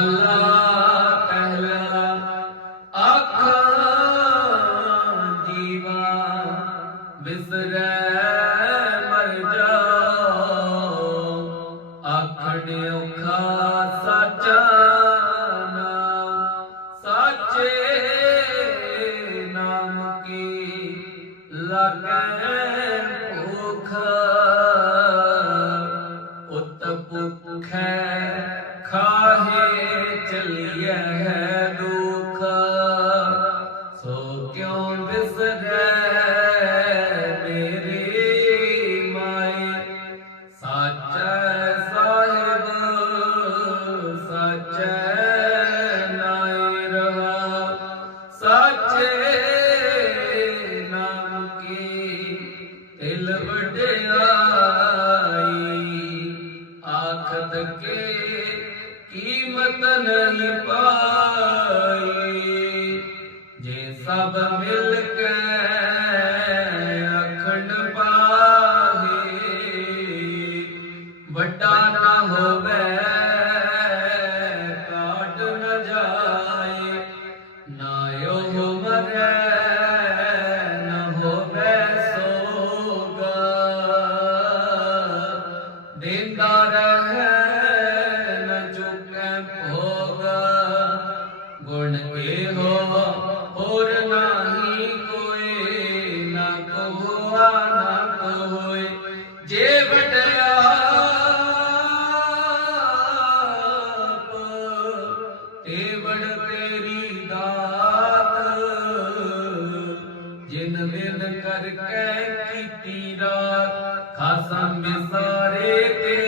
ਮਹੱਲਾ ਪਹਿਲਾ ਆਖਾਂ ਜੀਵਾ ਵਿਸਰੈ ਮਰ ਜਾਓ। ਆਖਣ ਔਖਾ ਸਾਚਾ ਨਾਮ ਸਾਚੇ ਨਾਮ ਕੀ ਲਾਗੈ? ਭੁਖੈ ਖਾਹੇ ਹੈ ਦੁਖ। ਸੋ ਕਿਉ ਵਿਸਰੈ ਮੇਰੀ ਮਾਈ? ਸਾਚੈ ਸਾਹਿਬ, ਸਾਚੈ ਨਾਇ ਰਹਾ। ਸਾਚੇ ਨਾਮ ਕੀ? ਤਿਲ ਵਡਿਆਈ ਕੀਮਤ ਪਾਈ ਜੇ ਸਭ ਮਿਲ ਕੇ ਅਖੰਡ ਪਾਹੇ। ਵੱਡਾ ਨਾ ਹੋਵੇ, ਕਾਟ ਨ ਜਾਏ ਨਾ ਉਹ ਮਰੈ, ਨ ਹੋਵੇ ਸੋਗਾ। ਗੁਣ ਇਹੋ ਹੋਰ ਨਾਹੀ ਕੋਈ ਨਾ ਕੋਆ ਨਾ ਕੋਈ ਜੇ ਵਡਿਆਪ ਤੇ ਵਡ ਤੇਰੀ ਦਾਤ, ਜਿਨ ਬਿਨ ਕਰਕੇ ਕੀਤੀ ਰਾਤ ਖਾਸਮ ਵਿਸਾਰੇ ਤੇ